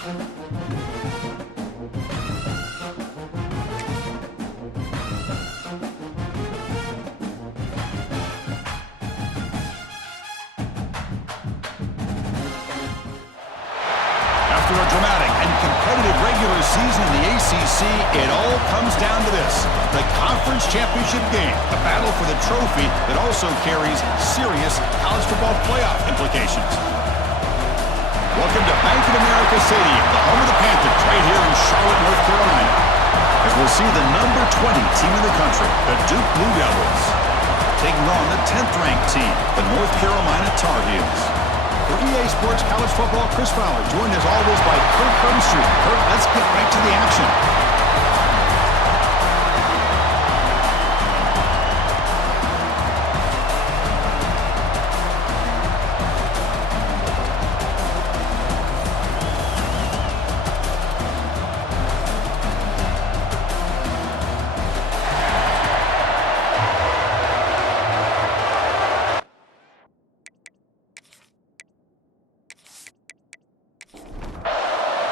After a dramatic and competitive regular season in the ACC, it all comes down to this: the conference championship game, a battle for the trophy that also carries serious college football playoff implications. Welcome to Bank of America Stadium, the home of the Panthers, right here in Charlotte, North Carolina, as we'll see the number 20 team in the country, the Duke Blue Devils, taking on the 10th-ranked team, the North Carolina Tar Heels. For EA Sports College Football, Chris Fowler, joined as always by Kirk Herbstreit. Kirk, let's get right to the action.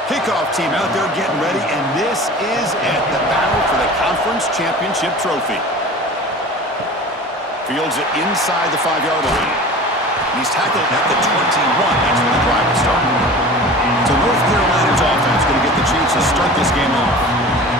Kickoff team out there getting ready, and this is it, the battle for the conference championship trophy. Fields it inside the 5-yard line. And he's tackled at the 21. That's where the drive will start. So North Carolina's offense going to get the chance to start this game off.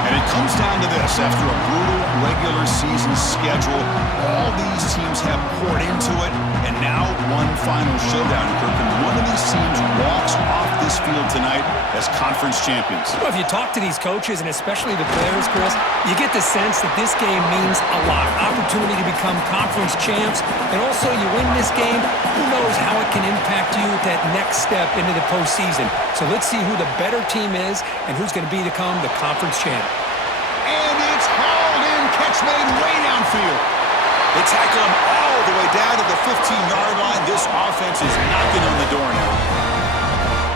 And it comes down to this: after a brutal regular season schedule, all these teams have poured into it, and now one final showdown, Kirk, and one of these teams walks off this field tonight as conference champions. Well, if you talk to these coaches, and especially the players, Chris, you get the sense that this game means a lot. Opportunity to become conference champs, and also you win this game, who knows how it can impact you at that next step into the postseason. So let's see who the better team is and who's going to become the conference champ. And it's hauled in, catch made way downfield. They tackle him all the way down to the 15-yard line. This offense is knocking on the door now.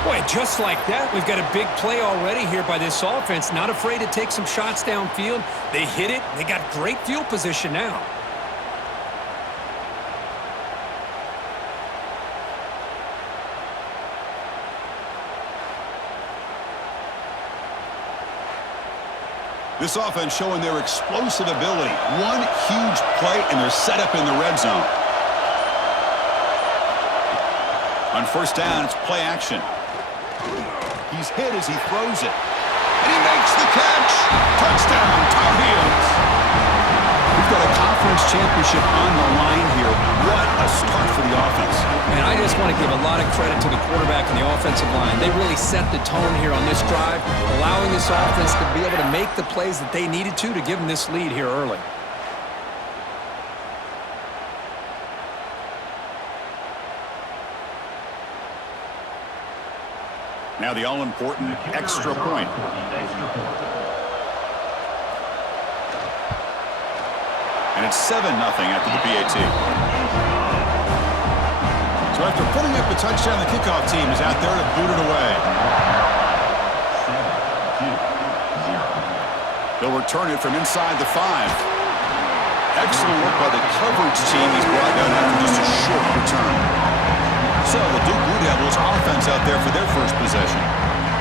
Boy, just like that, we've got a big play already here by this offense. Not afraid to take some shots downfield. They hit it. They got great field position now. This offense showing their explosive ability. One huge play, and they're set up in the red zone. On first down, it's play action. He's hit as he throws it. And he makes the catch. Touchdown, Tar Heels. We've got a conference championship on the line here. What a start for the offense. And I just want to give a lot of credit to the quarterback and the offensive line. They really set the tone here on this drive, allowing this offense to be able to make the plays that they needed to give them this lead here early. Now the all-important extra point. And it's 7-0 after the PAT. So after putting up a touchdown, the kickoff team is out there to boot it away. They'll return it from inside the 5. Excellent work by the coverage team. He's brought down after just a short return. So the Duke Blue Devils offense out there for their first possession.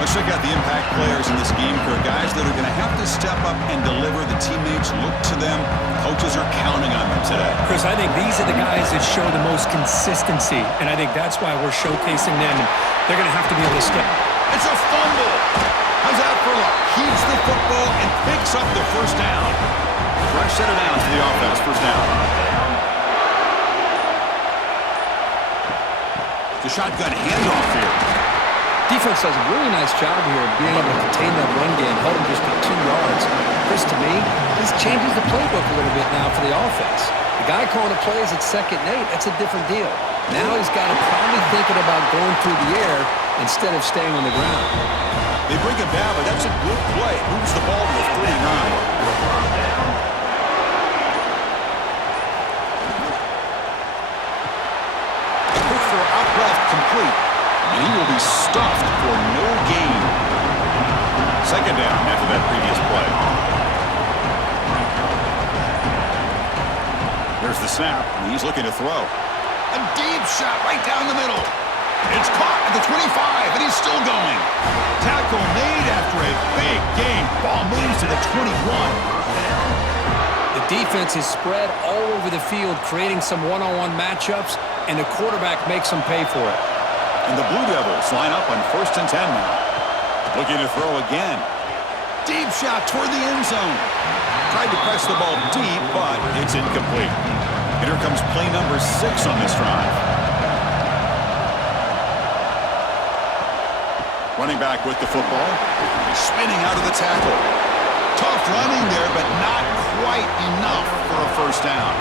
Let's check out the impact players in this game for guys that are going to have to step up and deliver. The teammates look to them. Coaches are counting on them today. Chris, I think these are the guys that show the most consistency, and I think that's why we're showcasing them. And they're going to have to be able to step. It's a fumble. How's that for luck? Keeps the football and picks up the first down. Fresh set of downs for the offense. First down. The shotgun handoff here. Defense does a really nice job here of being able to contain that run game, held him just to 2 yards. Chris, to me, this changes the playbook a little bit now for the offense. The guy calling the plays at 2nd and 8, that's a different deal. Now he's got to probably thinking about going through the air instead of staying on the ground. They bring him down, but that's a good play. Moves the ball to the 49. Quick throw out left, complete. And he will be stuffed for no gain. Second down after that previous play. There's the snap, and he's looking to throw. A deep shot right down the middle. It's caught at the 25, and he's still going. Tackle made after a big game. Ball moves to the 21. The defense is spread all over the field, creating some one-on-one matchups, and the quarterback makes them pay for it. And the Blue Devils line up on 1st and 10 now. Looking to throw again. Deep shot toward the end zone. Tried to press the ball deep, but it's incomplete. And here comes play number 6 on this drive. Running back with the football. Spinning out of the tackle. Tough running there, but not quite enough for a first down.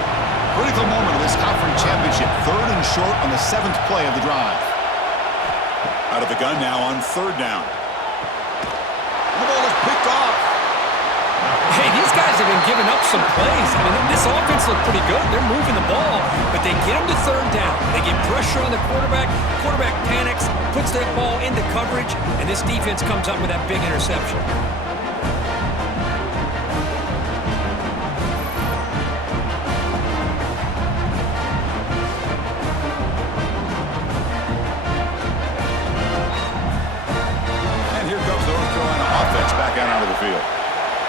Critical moment of this conference championship. 3rd and short on the 7th play of the drive. Out of the gun now on 3rd down. The ball is picked off. Hey, these guys have been giving up some plays. I mean, this offense looked pretty good. They're moving the ball, but they get them to 3rd down. They get pressure on the quarterback. Quarterback panics, puts that ball into coverage, and this defense comes up with that big interception.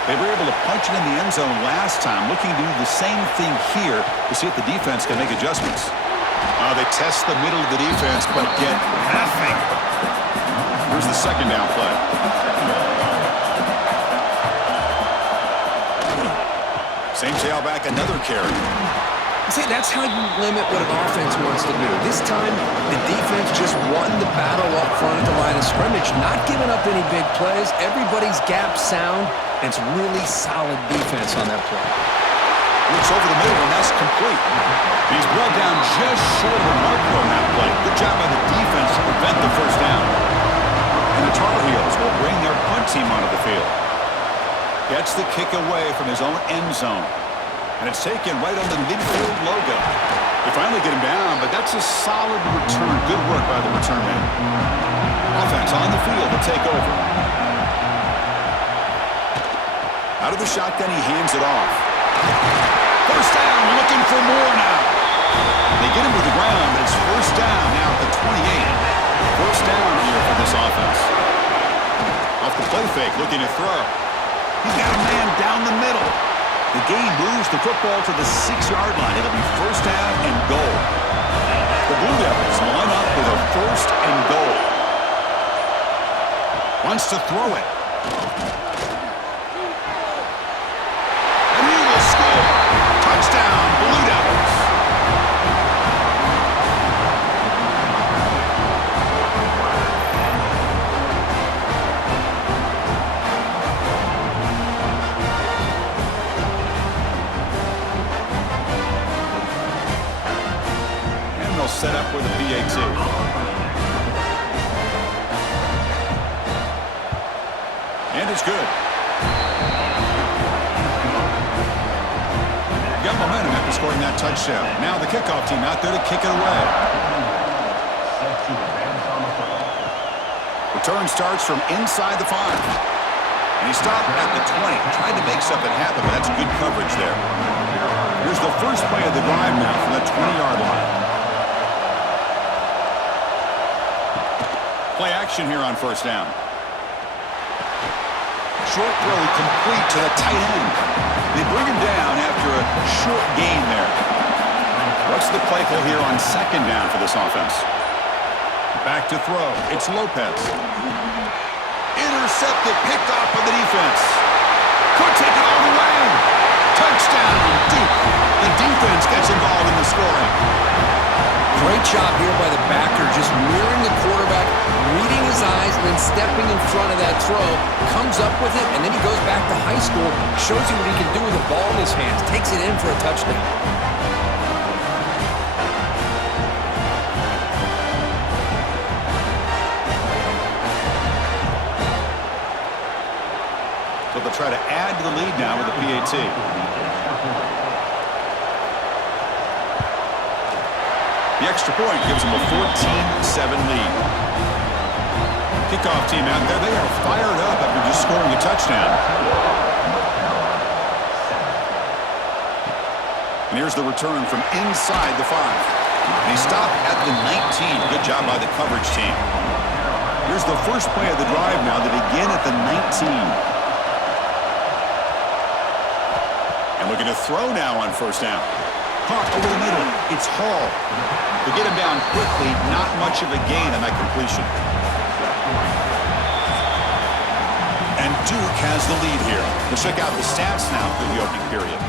They were able to punch it in the end zone last time, looking to do the same thing here to see if the defense can make adjustments. They test the middle of the defense, but get nothing. Here's the 2nd down play. Same tailback, another carry. See, that's how you limit what an offense wants to do. This time, the defense just won the battle up front at the line of scrimmage, not giving up any big plays. Everybody's gap sound, and it's really solid defense on that play. Looks over the middle, and that's complete. He's brought down just short of a marker on that play. Good job by the defense to prevent the first down. And the Tar Heels will bring their punt team onto the field. Gets the kick away from his own end zone. And it's taken right on the midfield logo. They finally get him down, but that's a solid return. Good work by the return man. Offense on the field to take over. Out of the shotgun, he hands it off. First down, looking for more now. They get him to the ground, but it's first down now at the 28. First down here for this offense. Off the play fake, looking to throw. He's got a man down the middle. The game moves the football to the 6-yard line. It'll be first down and goal. The Blue Devils line up with a first and goal. Wants to throw it. And he will score. Touchdown, Blue Devils. Set up with a PAT. And it's good. Got momentum after scoring that touchdown. Now the kickoff team out there to kick it away. Return starts from inside the 5. And he stopped at the 20. Tried to make something happen, but that's good coverage there. Here's the first play of the drive now from the 20-yard line. Play action here on first down. Short throw complete to the tight end. They bring him down after a short gain there. What's the play call here on 2nd down for this offense? Back to throw. It's Lopez. Intercepted, picked off by the defense. Could take it all the way. Touchdown, Duke. The defense gets involved in the scoring. Great job here by the backer, just mirroring the quarterback, reading his eyes, and then stepping in front of that throw, comes up with it, and then he goes back to high school, shows you what he can do with the ball in his hands, takes it in for a touchdown. So they'll try to add to the lead now with the PAT. The extra point gives them a 14-7 lead. Kickoff team out there, they are fired up after just scoring a touchdown. And here's the return from inside the 5. And he stopped at the 19. Good job by the coverage team. Here's the first play of the drive now. They begin at the 19. And looking to throw now on first down. Caught over the middle. It's Hall. They get him down quickly. Not much of a gain on that completion. And Duke has the lead here. Let's check out the stats now for the opening period.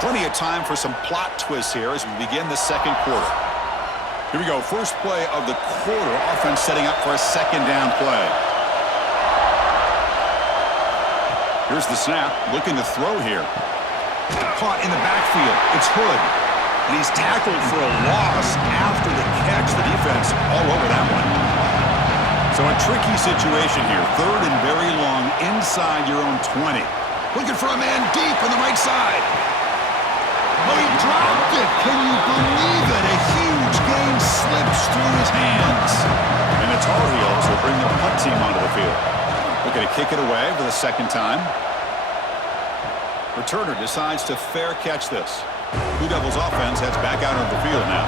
Plenty of time for some plot twists here as we begin the second quarter. Here we go. First play of the quarter. Offense setting up for a second down play. Here's the snap. Looking to throw here. Caught in the backfield. It's Hood. And he's tackled for a loss after the catch. The defense all over that one. So a tricky situation here. Third and very long inside your own 20. Looking for a man deep on the right side. Oh, he dropped it. Can you believe it? A huge gain slips through his hands. And the Tar Heels will bring their punt team onto the field. Looking to kick it away for the second time. Returner decides to fair catch this. Blue Devils offense heads back out on the field now.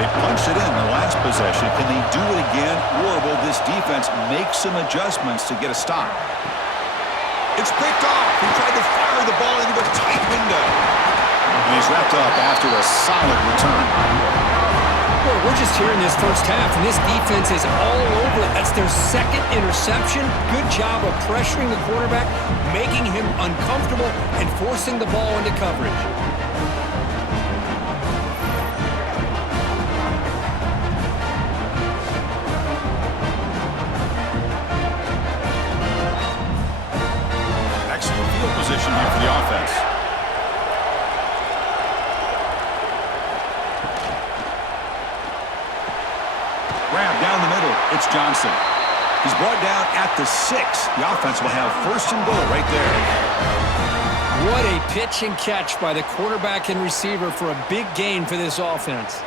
They punched it in the last possession. Can they do it again, or will this defense make some adjustments to get a stop? It's picked off. He tried to fire the ball into a tight window. And he's wrapped up after a solid return. Well, we're just here in this first half, and this defense is all over it. That's their second interception. Good job of pressuring the quarterback, making him uncomfortable, and forcing the ball into coverage. Excellent field position here for the offense. Grab down the middle. It's Johnson. He's brought down at the 6. The offense will have first and goal right there. What a pitch and catch by the quarterback and receiver for a big gain for this offense.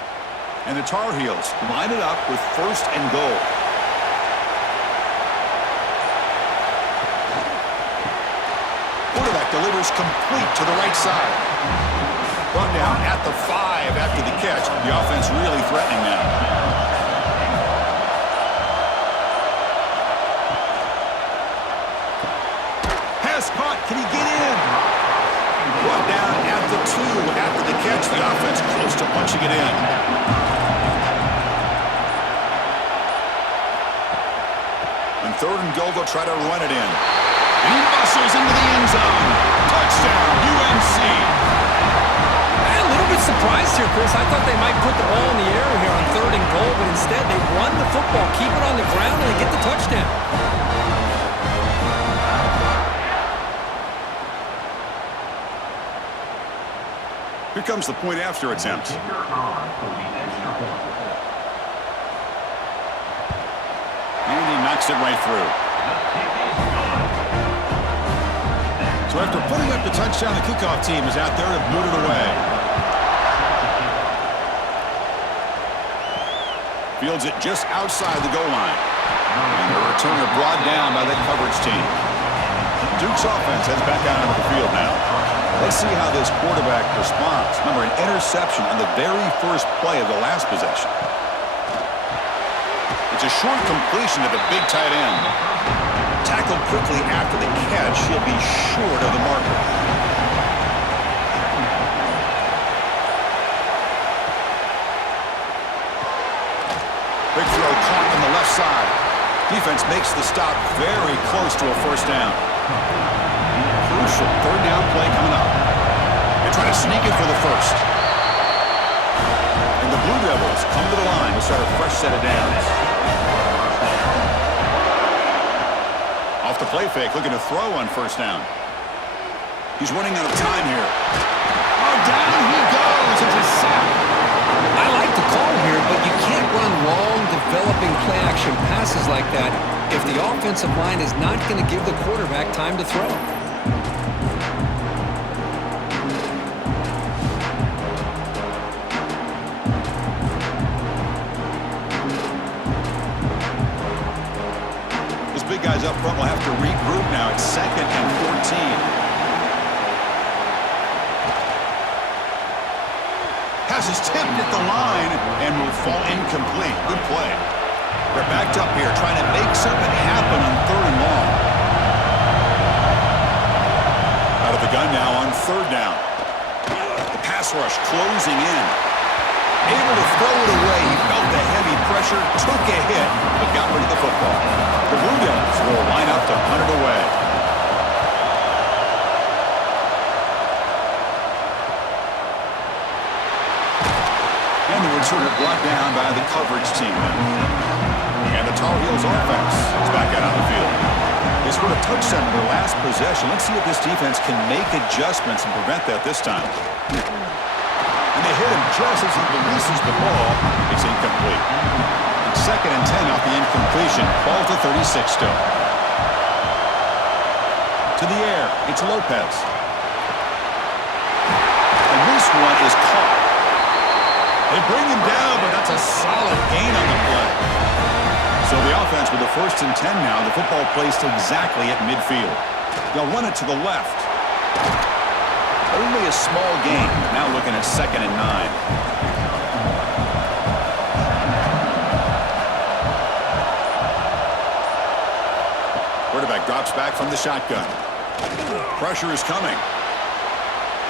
And the Tar Heels line it up with first and goal. Quarterback delivers complete to the right side. Brought down at the 5 after the catch. The offense really threatening now. Caught. Can he get in? Brought down at the 2 after the catch. The offense close to punching it in. And third and goal, they'll try to run it in. And he muscles into the end zone. Touchdown, UNC. A little bit surprised here, Chris. I thought they might put the ball in the air here on third and goal, but instead they run the football, keep it on the ground, and they get the touchdown. Here comes the point after attempt. And he knocks it right through. So after putting up the touchdown, the kickoff team is out there to boot it away. Fields it just outside the goal line. And the returner brought down by that coverage team. Duke's offense heads back out onto the field now. Let's see how this quarterback responds. Remember, an interception on the very first play of the last possession. It's a short completion to the big tight end. Tackled quickly after the catch, he'll be short of the marker. Big throw caught on the left side. Defense makes the stop very close to a first down. Crucial third down play coming up. They try to sneak it for the first. And the Blue Devils come to the line to start a fresh set of downs. Off the play fake, looking to throw on first down. He's running out of time here. Oh, down he goes. It's a sack. I like the call here, but you can't run long, developing play-action passes like that if the offensive line is not going to give the quarterback time to throw. This is tipped at the line and will fall incomplete. Good play. They're backed up here trying to make something happen on 3rd and long. Out of the gun now on 3rd down. The pass rush closing in. Able to throw it away. He felt the heavy pressure, took a hit, but got rid of the football. The Blue Devils will line up to punt it away. And the returner brought down by the coverage team. And the Tar Heels offense is back out on the field. They scored a touchdown in their last possession. Let's see if this defense can make adjustments and prevent that this time. And they hit him just as he releases the ball. It's incomplete. 2nd and 10 off the incompletion. Ball to 36 still. To the air. It's Lopez. And this one is caught. They bring him down, but that's a solid gain on the play. So the offense with the 1st and 10 now. The football placed exactly at midfield. They'll run it to the left. Only a small gain. Now looking at 2nd and 9. Quarterback drops back from the shotgun. Pressure is coming.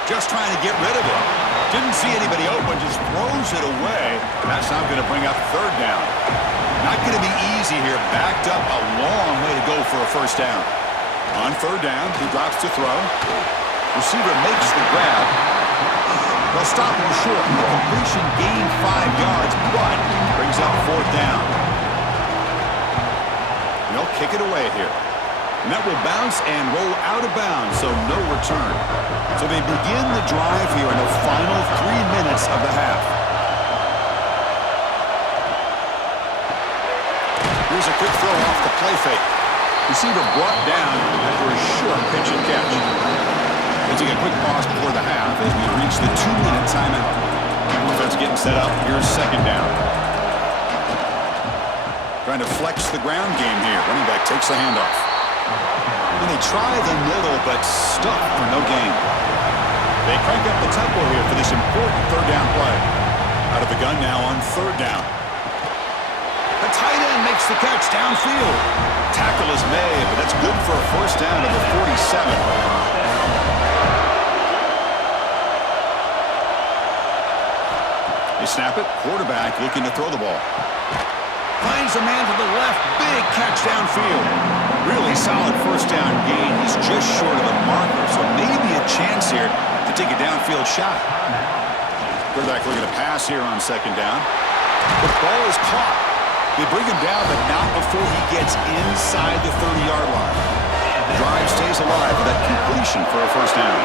Just trying to get rid of it. Didn't see anybody open, just throws it away. That's not going to bring up 3rd down. Not going to be easy here. Backed up a long way to go for a 1st down. On 3rd down, he drops to throw. Receiver makes the grab. They'll stop him short. The completion gained 5 yards, but brings up 4th down. They'll kick it away here. And that will bounce and roll out of bounds, so no return. So they begin the drive here in the final 3 minutes of the half. Here's a quick throw off the play fake. Receiver brought down after a short pitch and catch. We'll take a quick pause before the half as we reach the 2-minute timeout. Offense getting set up. Here's 2nd down. Trying to flex the ground game here. Running back takes the handoff. And they try the middle, but stuck for no gain. They crank up the tempo here for this important 3rd down play. Out of the gun now on 3rd down. The tight end makes the catch downfield. Tackle is made, but that's good for a 1st down to the 47. They snap it. Quarterback looking to throw the ball. Finds a man to the left. Big catch downfield. Really solid 1st down gain. He's just short of the marker, so maybe a chance here to take a downfield shot. Quarterback looking to pass here on 2nd down. The ball is caught. They bring him down, but not before he gets inside the 30-yard line. The drive stays alive with that completion for a 1st down.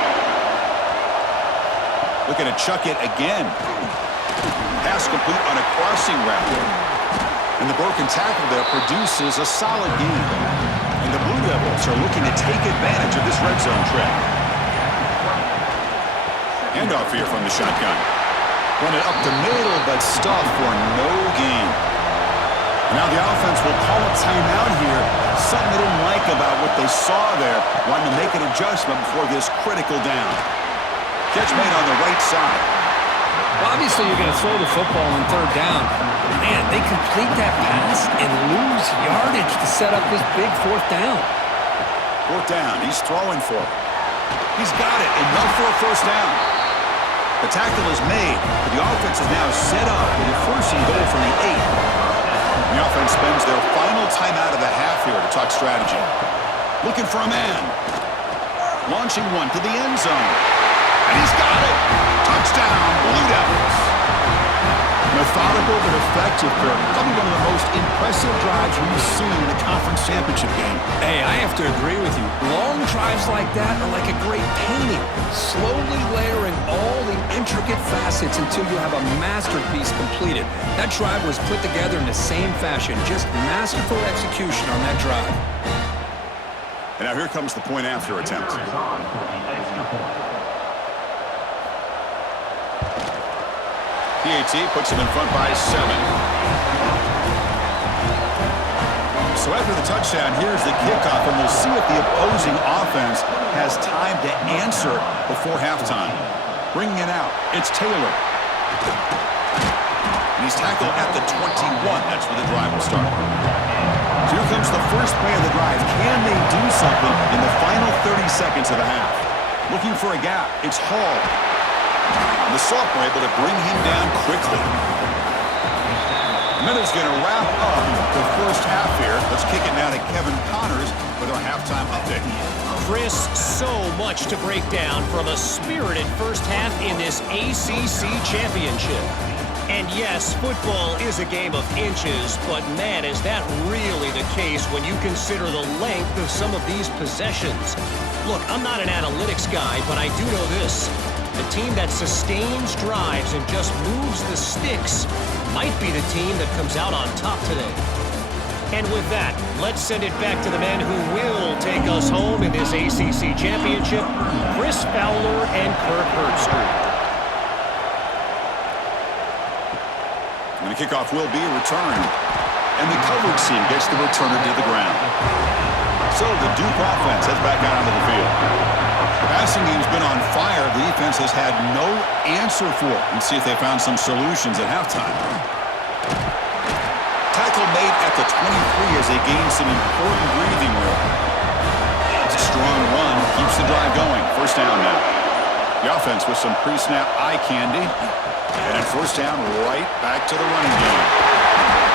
Looking to chuck it again. Pass complete on a crossing route. And the broken tackle there produces a solid gain. And the Blue Devils are looking to take advantage of this red zone trip. Handoff here from the shotgun. Run it up the middle, but stuffed for no gain. And now the offense will call a timeout here. Something they didn't like about what they saw there. Wanting to make an adjustment before this critical down. Catch made on the right side. Well, obviously, you're going to throw the football on 3rd down. Man, they complete that pass and lose yardage to set up this big 4th down. 4th down. He's throwing for it. He's got it. Enough for a 1st down. The tackle is made, but the offense is now set up with a 1st and goal from the 8. The offense spends their final timeout of the half here to talk strategy. Looking for a man. Launching one to the end zone. And he's got it. Touchdown, Blue Devils. Methodical but effective, Kirk. Probably one of the most impressive drives we've seen in a conference championship game. Hey, I have to agree with you. Long drives like that are like a great painting. Slowly layering all the intricate facets until you have a masterpiece completed. That drive was put together in the same fashion. Just masterful execution on that drive. And now here comes the point after attempt. PAT puts him in front by 7. So after the touchdown, here's the kickoff, and we'll see if the opposing offense has time to answer before halftime. Bringing it out, it's Taylor. And he's tackled at the 21. That's where the drive will start. So here comes the first play of the drive. Can they do something in the final 30 seconds of the half? Looking for a gap. It's Hall. And the sophomore able to bring him down quickly. And then it's going to wrap up the first half here. Let's kick it now to Kevin Connors with our halftime update. Chris, so much to break down from a spirited first half in this ACC championship. And yes, football is a game of inches, but man, is that really the case when you consider the length of some of these possessions. Look, I'm not an analytics guy, but I do know this. The team that sustains drives and just moves the sticks might be the team that comes out on top today. And with that, let's send it back to the men who will take us home in this ACC championship, Chris Fowler and Kirk Herbstreit. And the kickoff will be a return. And the coverage team gets the returner to the ground. So the Duke offense heads back out onto the field. The passing game's been on fire. The defense has had no answer for it. Let's see if they found some solutions at halftime. Tackle made at the 23 as they gain some important breathing room. It's a strong run. Keeps the drive going. First down now. The offense with some pre-snap eye candy. And then first down, right back to the running game.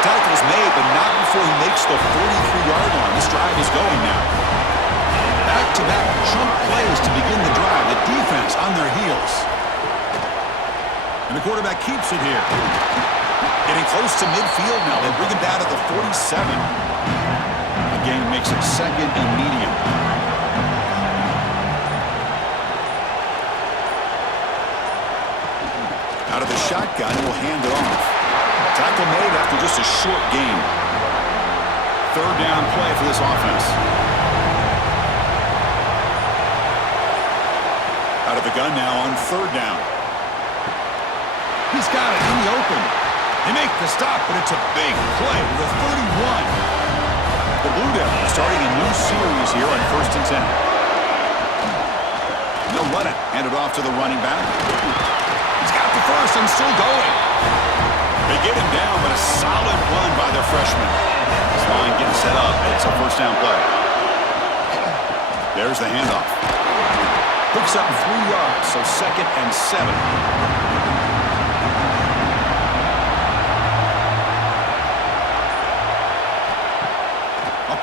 Tackle's made, but not before he makes the 43-yard line. This drive is going now. Back-to-back chunk plays to begin the drive. The defense on their heels. And the quarterback keeps it here. Getting close to midfield now. They bring him down to the 47. The game makes it second and medium. Out of the shotgun, will hand it off. Tackle made after just a short gain. Third down play for this offense. Out of the gun now on third down. He's got it in the open. They make the stop, but it's a big play with a 31. The Blue Devils starting a new series here on 1st and 10. They'll let it. Hand it off to the running back. He's got the first and still going. They get him down, but a solid run by their freshman. This line getting set up. It's a first down play. There's the handoff. Picks up 3 yards, so second and 7.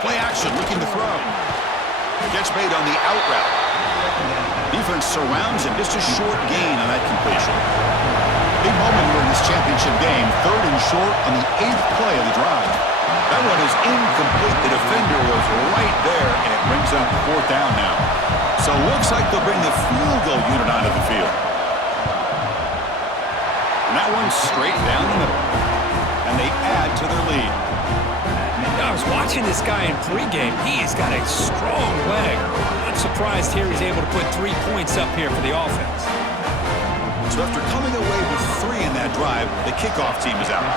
Play action, looking to throw. Gets made on the out route. Defense surrounds him. Just a short gain on that completion. Big moment here in this championship game. Third and short on the 8th play of the drive. That one is incomplete. The defender was right there, and it brings up 4th down now. So it looks like they'll bring the field goal unit onto the field. And that one's straight down the middle. And they add to their lead. I was watching this guy in pregame. He's got a strong leg. Not surprised here he's able to put 3 points up here for the offense. So after coming away with 3 in that drive, the kickoff team is out.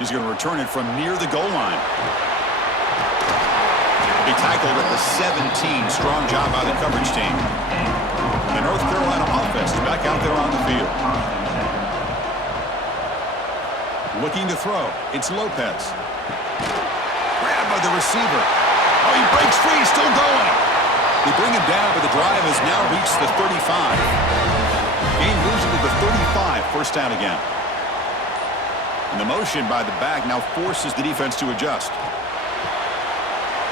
He's going to return it from near the goal line. He tackled at the 17. Strong job by the coverage team. The North Carolina offense is back out there on the field. Looking to throw. It's Lopez. Grabbed by the receiver. Oh, he breaks free. Still going. They bring him down, but the drive has now reached the 35. Game moves into the 35. First down again. And the motion by the back now forces the defense to adjust.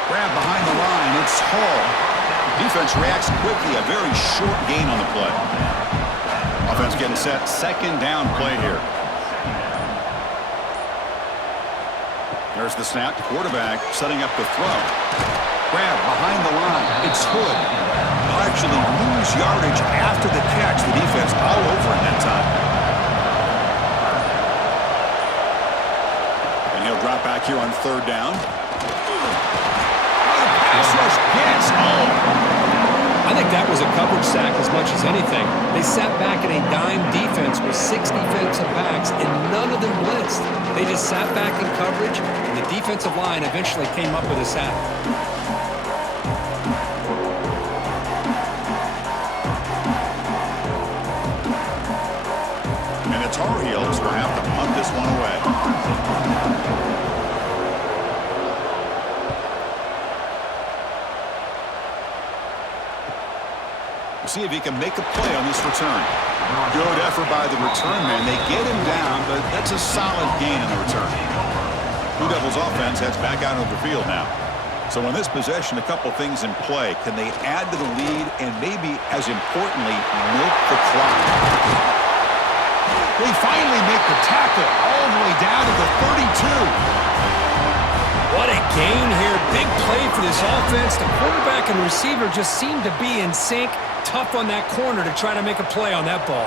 Grab behind the line. It's Hall. Defense reacts quickly. A very short gain on the play. Offense getting set. Second down play here. There's the snap. Quarterback setting up the throw. Grab behind the line. It's Hood. They'll actually lose yardage after the catch. The defense all over in that time. And he'll drop back here on third down. Pass rush gets home. I think that was a coverage sack as much as anything. They sat back in a dime defense with 6 defensive backs, and none of them blitzed. They just sat back in coverage, and the defensive line eventually came up with a sack. Tar Heels will have to punt this one away. We'll see if he can make a play on this return. Good effort by the return man. They get him down, but that's a solid gain in the return. Blue Devils offense heads back out over the field now. So on this possession, a couple things in play. Can they add to the lead and maybe, as importantly, milk the clock? They finally make the tackle all the way down to the 32. What a gain here. Big play for this offense. The quarterback and receiver just seem to be in sync. Tough on that corner to try to make a play on that ball.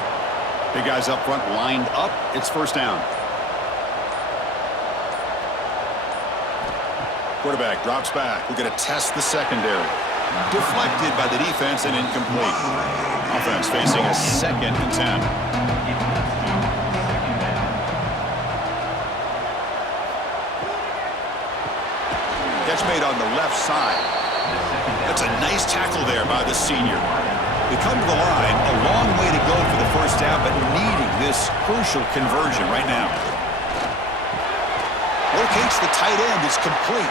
Big guys up front lined up. It's first down. Quarterback drops back. We're going to test the secondary. Deflected by the defense and incomplete. Offense facing a 2nd and 10. Catch made on the left side. That's a nice tackle there by the senior. They come to the line, a long way to go for the first down, but needing this crucial conversion right now. Locates the tight end. It's complete.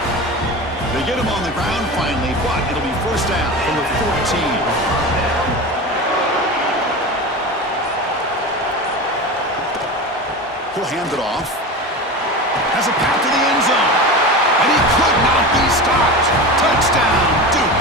They get him on the ground finally, but it'll be first down from the 14. He'll hand it off. Has a path to the end zone. And he could not be stopped. Touchdown, Duke.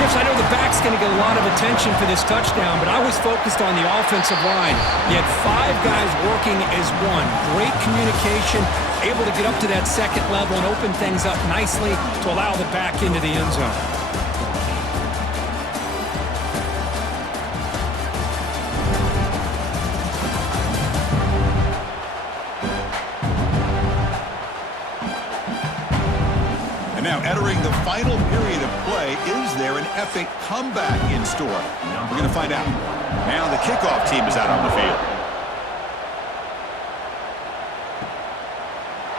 Chris, I know the back's going to get a lot of attention for this touchdown, but I was focused on the offensive line. You had 5 guys working as one. Great communication, able to get up to that second level and open things up nicely to allow the back into the end zone. And now entering the final period of play, is there an epic comeback in store? We're going to find out. Now the kickoff team is out on the field.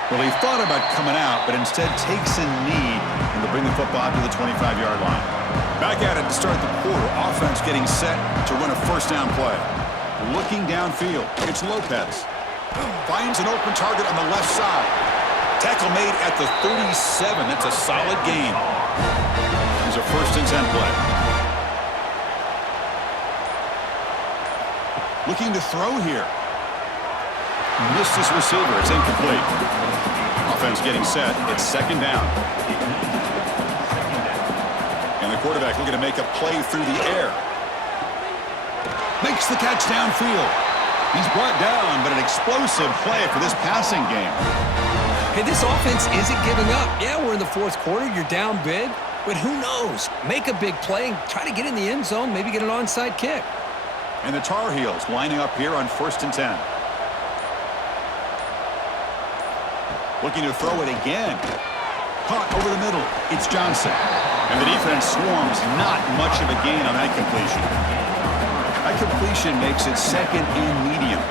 Well, he thought about coming out, but instead takes a knee and to bring the football out to the 25-yard line. Back at it to start the quarter. Offense getting set to run a first down play. Looking downfield. It's Lopez. Finds an open target on the left side. Tackle made at the 37. That's a solid gain. It's a 1st and 10 play. Looking to throw here. Missed his receiver. It's incomplete. Offense getting set. It's 2nd down. And the quarterback looking to make a play through the air. Makes the catch downfield. He's brought down, but an explosive play for this passing game. Hey, this offense isn't giving up. Yeah, we're in the 4th quarter. You're down big, but who knows? Make a big play and try to get in the end zone, maybe get an onside kick. And the Tar Heels lining up here on 1st and 10. Looking to throw it again. Caught over the middle. It's Johnson. And the defense swarms. Not much of a gain on that completion. That completion makes it 2nd and medium.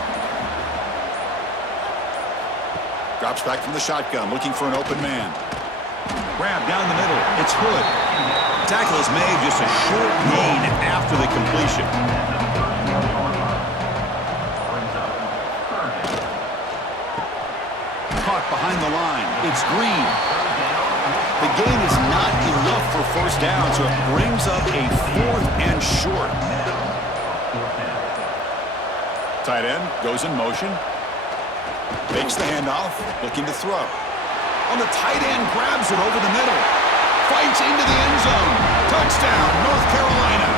Drops back from the shotgun, looking for an open man. Grab down the middle. It's Hood. Tackle is made, just a short gain after the completion. Caught behind the line. It's Green. The gain is not enough for first down, so it brings up a 4th and short. Tight end goes in motion. Makes the handoff, looking to throw. On the tight end, grabs it over the middle. Fights into the end zone. Touchdown, North Carolina.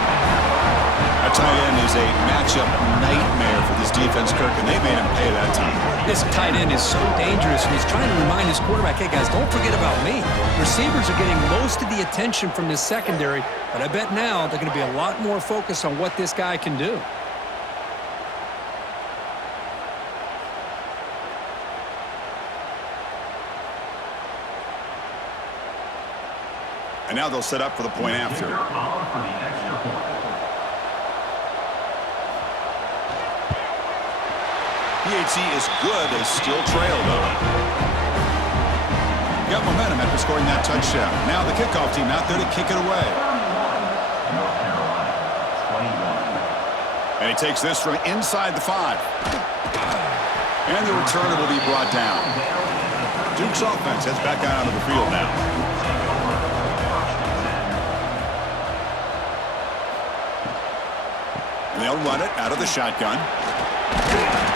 A tight end is a matchup nightmare for this defense, Kirk, and they made him pay that time. This tight end is so dangerous, and he's trying to remind his quarterback, hey, guys, don't forget about me. Receivers are getting most of the attention from this secondary, but I bet now they're going to be a lot more focused on what this guy can do. And now they'll set up for the point after. PHC is good. They still trail, though. Got momentum after scoring that touchdown. Now the kickoff team out there to kick it away. And he takes this from inside the 5. And the returner will be brought down. Duke's offense heads back out onto the field now. And they'll run it out of the shotgun.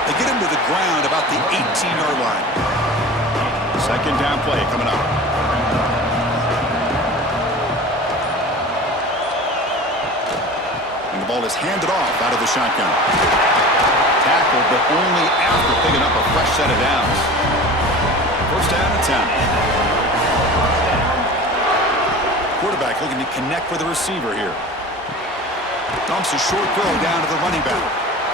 They get him to the ground about the 18-yard line. Second down play coming up. And the ball is handed off out of the shotgun. Tackled, but only after picking up a fresh set of downs. First down and 10. Quarterback looking to connect with the receiver here. Dumps a short throw down to the running back.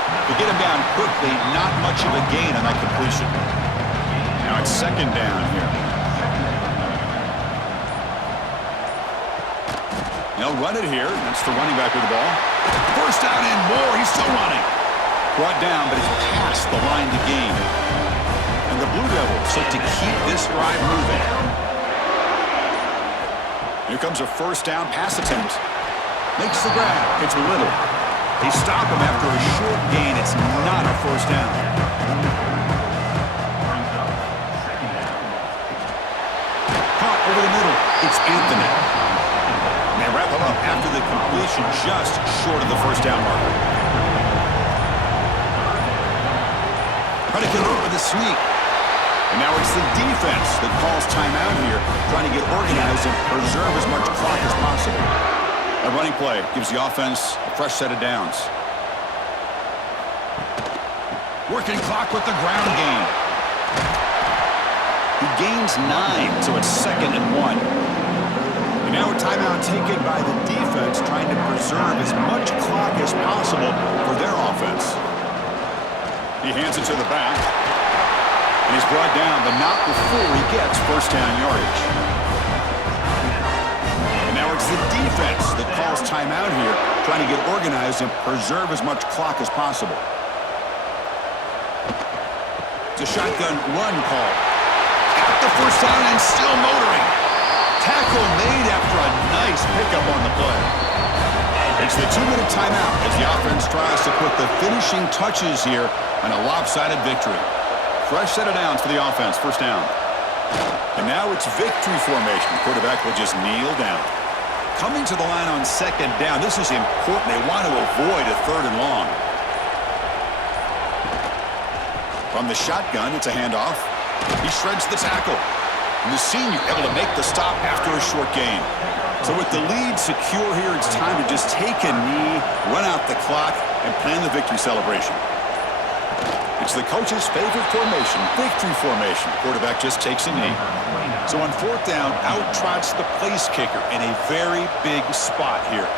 To get him down quickly, not much of a gain on that completion. Now it's second down here. They'll run it here. That's the running back with the ball. First down and more. He's still running. Brought down, but he's past the line to gain. And the Blue Devils look to keep this drive moving. Here comes a first down pass attempt. Makes the grab. It's Little. They stop him after a short gain. It's not a first down. Caught over the middle. It's Anthony. And they wrap him up after the completion just short of the first down marker. Trying to get over the sneak. And now it's the defense that calls timeout here, trying to get organized and preserve as much clock as possible. A running play gives the offense a fresh set of downs. Working clock with the ground game. He gains 9, so it's second and 1. And now a timeout taken by the defense, trying to preserve as much clock as possible for their offense. He hands it to the back. And he's brought down, but not before he gets first down yardage. It's the defense that calls timeout here, trying to get organized and preserve as much clock as possible. It's a shotgun run call. Got the first down and still motoring. Tackle made after a nice pickup on the play. It's the 2-minute timeout as the offense tries to put the finishing touches here on a lopsided victory. Fresh set of downs for the offense, first down. And now it's victory formation. The quarterback will just kneel down. Coming to the line on second down, this is important. They want to avoid a third and long. From the shotgun, it's a handoff. He shreds the tackle. And the senior able to make the stop after a short gain. So with the lead secure here, it's time to just take a knee, run out the clock, and plan the victory celebration. It's the coach's favorite formation, victory formation. Quarterback just takes a knee. So on fourth down, out trots the place kicker in a very big spot here.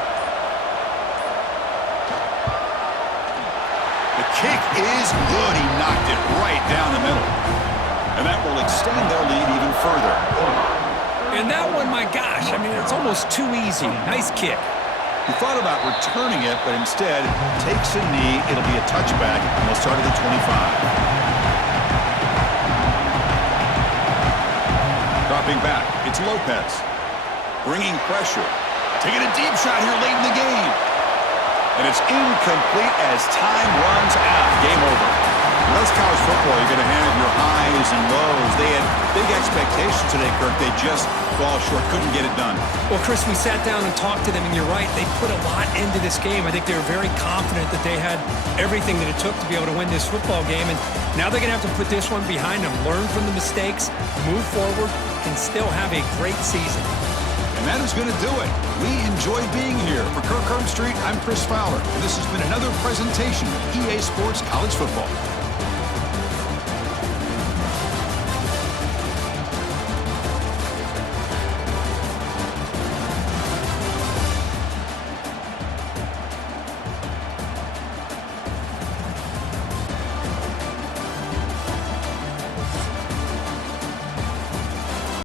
The kick is good. He knocked it right down the middle. And that will extend their lead even further. And that one, my gosh, I mean, it's almost too easy. Nice kick. He thought about returning it, but instead takes a knee. It'll be a touchback, and they'll start at the 25. Dropping back, it's Lopez. Bringing pressure. Taking a deep shot here late in the game. And it's incomplete as time runs out. Game over. Well, that's college football. You're going to have your highs and lows. They had big expectations today, Kirk. They just fall short. Couldn't get it done. Well, Chris, we sat down and talked to them, and you're right. They put a lot into this game. I think they were very confident that they had everything that it took to be able to win this football game. And now they're going to have to put this one behind them, learn from the mistakes, move forward, and still have a great season. And that is going to do it. We enjoy being here. For Kirk Herbstreit, I'm Chris Fowler. And this has been another presentation of EA Sports College Football.